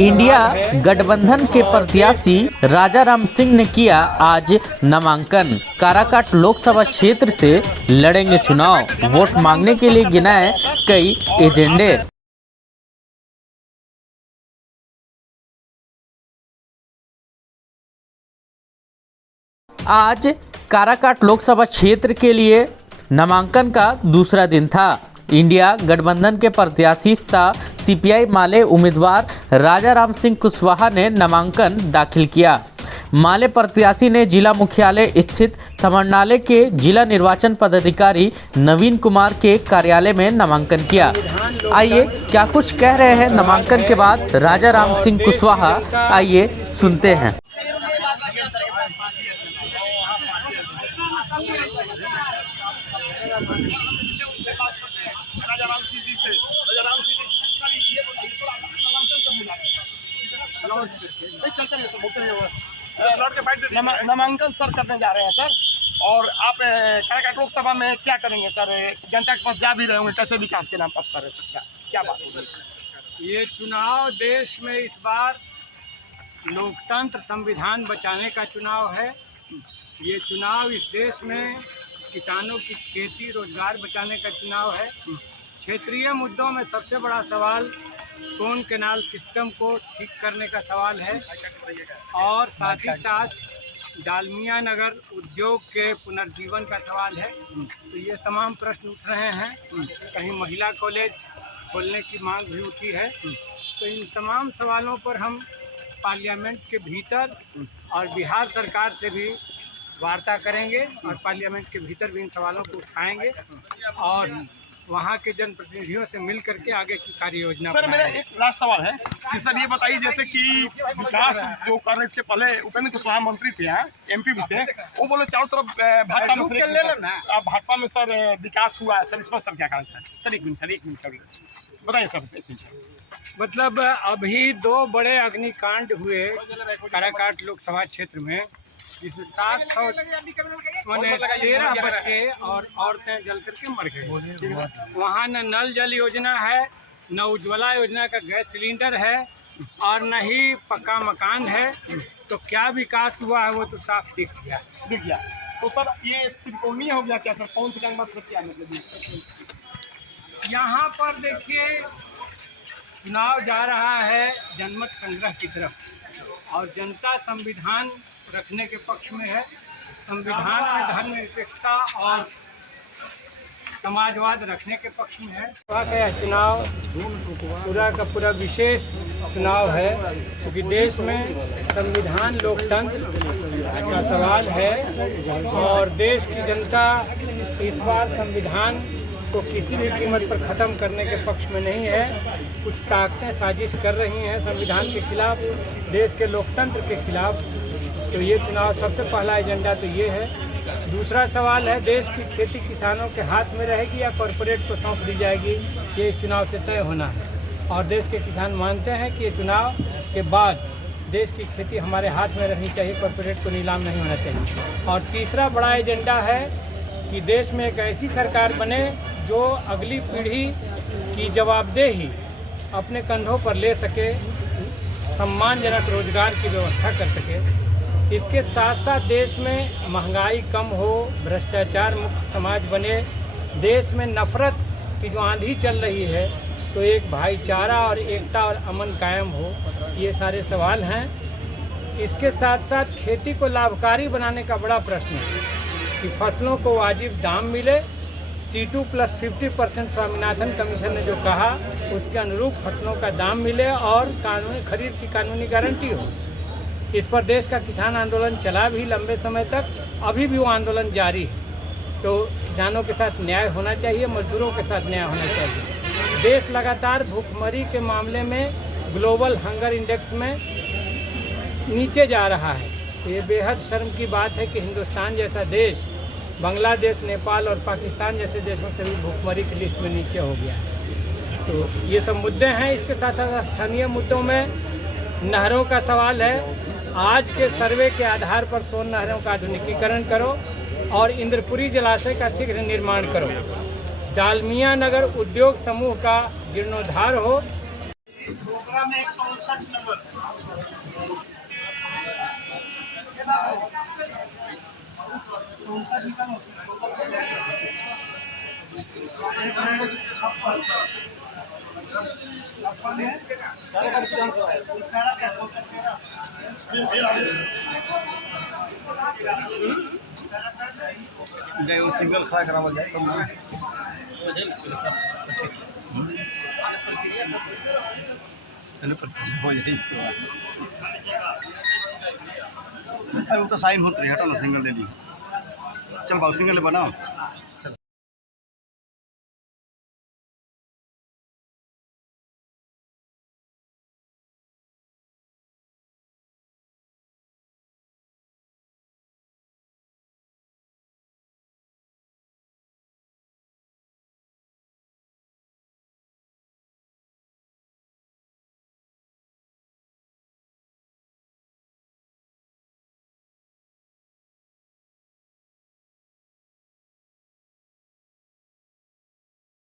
India गठबंधन के प्रत्याशी राजाराम सिंह ने किया आज नामांकन। काराकाट लोकसभा क्षेत्र से लड़ेंगे चुनाव। वोट मांगने के लिए गिनाए कई एजेंडे। आज काराकाट लोकसभा क्षेत्र के लिए नामांकन का दूसरा दिन था। इंडिया गठबंधन के प्रत्याशी सह सीपीआई माले उम्मीदवार राजाराम सिंह कुशवाहा ने नामांकन दाखिल किया। माले प्रत्याशी ने जिला मुख्यालय स्थित समरनालय के जिला निर्वाचन पदाधिकारी नवीन कुमार के कार्यालय में नामांकन किया। आइए क्या कुछ कह रहे हैं नामांकन के बाद राजाराम सिंह कुशवाहा, आइए सुनते हैं। नामांकन सर करने जा रहे हैं सर। और आप काराकाट लोकसभा में क्या करेंगे सर? जनता के पास जा भी रहे होंगे, कैसे विकास के नाम पर कर रहे सर? क्या बात है? ये चुनाव देश में इस बार लोकतंत्र संविधान बचाने का चुनाव है। ये चुनाव इस देश में किसानों की खेती रोजगार बचाने का चुनाव है। क्षेत्रीय मुद्दों में सबसे बड़ा सवाल सोन कैनाल सिस्टम को ठीक करने का सवाल है और साथ ही साथ डालमिया नगर उद्योग के पुनर्जीवन का सवाल है। तो ये तमाम प्रश्न उठ रहे हैं। कहीं महिला कॉलेज खोलने की मांग भी उठी है। तो इन तमाम सवालों पर हम पार्लियामेंट के भीतर और बिहार सरकार से भी वार्ता करेंगे और पार्लियामेंट के भीतर भी इन सवालों को उठाएंगे और वहाँ के जनप्रतिनिधियों से मिल करके आगे की कार्य योजना। सर मेरा एक लास्ट सवाल है कि सर ये बताइए, जैसे कि विकास जो कर रहे, इसके पहले उपेंद्र कुशवाहा मंत्री थे, एमपी भी थे, वो बोले चारों तरफ भाजपा में सर विकास हुआ है सर। इस पर सर क्या कहना है? सर एक मिनट बताइए सर, एक मिनट। मतलब अभी 2 बड़े अग्निकांड हुए काराकाट लोकसभा क्षेत्र में, जिसमें 13 बच्चे और औरतें जल करके मर गए। वहाँ न नल जल योजना है, न उज्ज्वला योजना का गैस सिलेंडर है और न ही पक्का मकान है। तो क्या विकास हुआ है वो तो साफ दिख गया। तो सर ये त्रिकोणीय हो गया क्या सर? कौन सी बात सर क्या मतलब? यहाँ पर देखिए चुनाव जा रहा है जनमत संग्रह की तरफ और जनता संविधान रखने के पक्ष में है। संविधान में धर्मनिरपेक्षता और समाजवाद रखने के पक्ष में है। यह चुनाव पूरा का पूरा विशेष चुनाव है क्योंकि देश में संविधान लोकतंत्र का सवाल है और देश की जनता इस बार संविधान को किसी भी कीमत पर ख़त्म करने के पक्ष में नहीं है। कुछ ताकतें साजिश कर रही हैं संविधान के खिलाफ, देश के लोकतंत्र के खिलाफ। तो ये चुनाव सबसे पहला एजेंडा तो ये है। दूसरा सवाल है देश की खेती किसानों के हाथ में रहेगी या कॉरपोरेट को सौंप दी जाएगी, ये इस चुनाव से तय होना है। और देश के किसान मानते हैं कि ये चुनाव के बाद देश की खेती हमारे हाथ में रहनी चाहिए, कॉरपोरेट को नीलाम नहीं होना चाहिए। और तीसरा बड़ा एजेंडा है कि देश में एक ऐसी सरकार बने जो अगली पीढ़ी की जवाबदेही अपने कंधों पर ले सके, सम्मानजनक रोजगार की व्यवस्था कर सके। इसके साथ साथ देश में महंगाई कम हो, भ्रष्टाचार मुक्त समाज बने, देश में नफरत की जो आंधी चल रही है तो एक भाईचारा और एकता और अमन कायम हो, ये सारे सवाल हैं। इसके साथ साथ खेती को लाभकारी बनाने का बड़ा प्रश्न है कि फसलों को वाजिब दाम मिले। C2 + 50% स्वामीनाथन कमीशन ने जो कहा उसके अनुरूप फसलों का दाम मिले और कानूनी खरीद की कानूनी गारंटी हो। इस पर देश का किसान आंदोलन चला भी लंबे समय तक, अभी भी वो आंदोलन जारी है। तो किसानों के साथ न्याय होना चाहिए, मजदूरों के साथ न्याय होना चाहिए। देश लगातार भूखमरी के मामले में ग्लोबल हंगर इंडेक्स में नीचे जा रहा है। तो ये बेहद शर्म की बात है कि हिंदुस्तान जैसा देश बांग्लादेश, नेपाल और पाकिस्तान जैसे देशों से भी भूखमरी की लिस्ट में नीचे हो गया है। तो ये सब मुद्दे हैं। इसके साथ साथ स्थानीय मुद्दों में नहरों का सवाल है। आज के सर्वे के आधार पर सोन नहरों का आधुनिकीकरण करो और इंद्रपुरी जलाशय का शीघ्र निर्माण करो। डालमिया नगर उद्योग समूह का जीर्णोद्धार हो। प्रोग्राम 159 नंबर सिंगल खड़ा करावल जाए तो हो जाए इसके बाद अरे वो तो साइन होते हटो ना सिंगल ले ली चल भाव सिंगल ले बनाओ